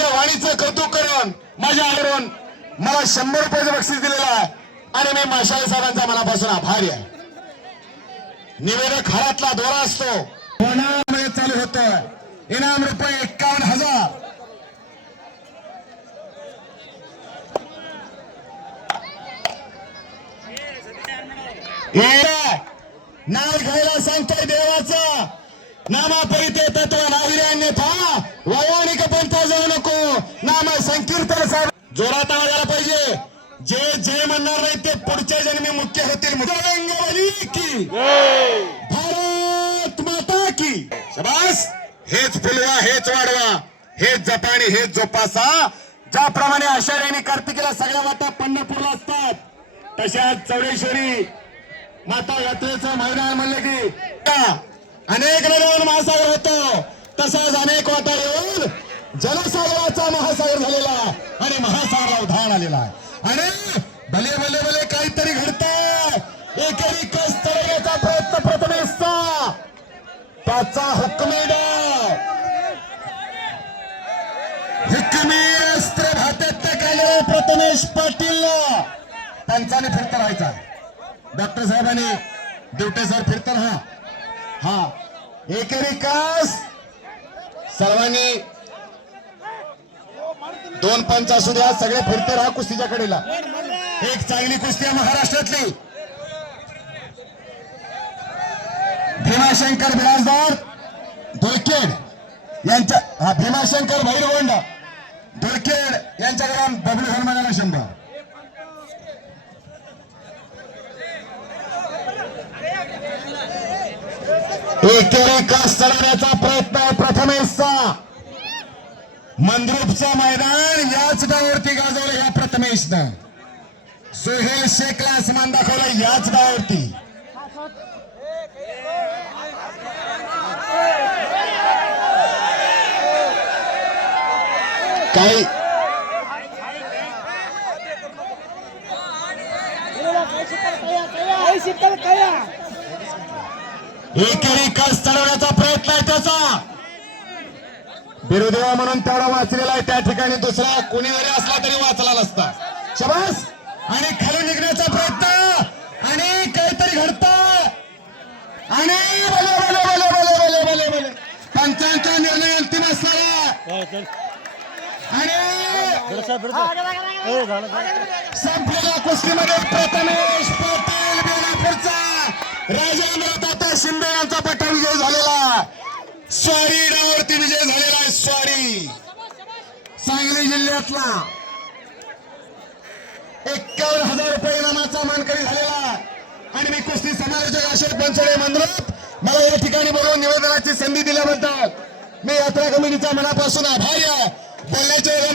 माझ्या वाणीचं कौतुक करून माझ्या आवडून मला 100 रुपयाचं बक्षीस दिलेलं आहे आणि मी माशाळे साहेबांचा मनापासून आभारी आहे. निवेदक हातातला दोरा असतो होणामध्ये चालू होतो. इनाम रुपये 51,000. नाव घ्यायला सांगतोय देवाचा नामा परिते तत्व नाहीरे अन्यथा वैवानिक पंथा जाऊ नको. नाम संकीर्तन साहेब जोरात आवाज आला पाहिजे. जे म्हणणार नाही ते पुढच्या जन्मी मुख्य होतील. की भारत माता की शाबास. हेच फुलवा, हेच वाढवा, हेच जपा आणि हेच जोपासा. ज्याप्रमाणे आषाढी आणि कार्तिकीला सगळ्या वाटा पंढरपूरला असतात तशाच चौडेश्वरी माता यात्रेचं मैदान म्हणलं की अनेक नद्यांवर महासागर होतो. तसाच अनेक वाटा येऊन जनसागराचा महासागर झालेला आणि महासागराला उधाण आलेला आहे. आणि भले भले भले काहीतरी घडतंय. एकेरी कस तळण्याचा प्रयत्न प्रथमेशचा त्याचा हुकमी डाव हुकमी अस्त्र भात्यात टाकले प्रथमेश पाटील. पंचाने फिरत राहायचा. डॉक्टर साहेबांनी ड्युटी सर फिरत राहा. हा एकेरी कस सर्वांनी 2 पंच असू द्या. सगळे फिरते राहा कुस्तीच्या कडेला. एक चांगली कुस्ती आहे महाराष्ट्रातली. भीमाशंकर बिराजदार धुळखेड यांच्या भीमाशंकर भैरवंड धुळखेड यांच्याकडून बबलू हनुमानाला 100. एकेरी कस चढवण्याचा प्रयत्न आहे प्रथमेशचा. मंद्रुपचं मैदान याच डावावरती गाजवलं या प्रथमेशनं. सोहेल शेखला आसमान दाखवलं याच डावावरती. काही एकेरी कस चढवण्याचा प्रयत्न आहे त्याचा. बिरुदेवा म्हणून तेवढा वाचलेला आहे. त्या ठिकाणी दुसरा कोणी जरी असला तरी वाचला नसता. शाबास. आणि खाली निघण्याचा प्रयत्न आणि काहीतरी घडतं आणि भले भले भले भले भले भले भले पंचांचा निर्णय अंतिम असला आणि संपलेल्या कुस्तीमध्ये प्रथमेश पाटील बेलापूरचा राजेंद्र शिंदे यांचा पट्टा विजय झालेला. स्वारी डावावरती विजय झालेला आहे. स्वारी सांगली जिल्ह्यातला 51,000 रुपये इनामाचा मानकरी झालेला. आणि मी कुस्ती समालोचक अशोक पंचोळे मंद्रुप मला या ठिकाणी बोलवून निवेदनाची संधी दिल्याबद्दल मी यात्रा कमिटीच्या मनापासून आभारी आहे. बोलण्याचे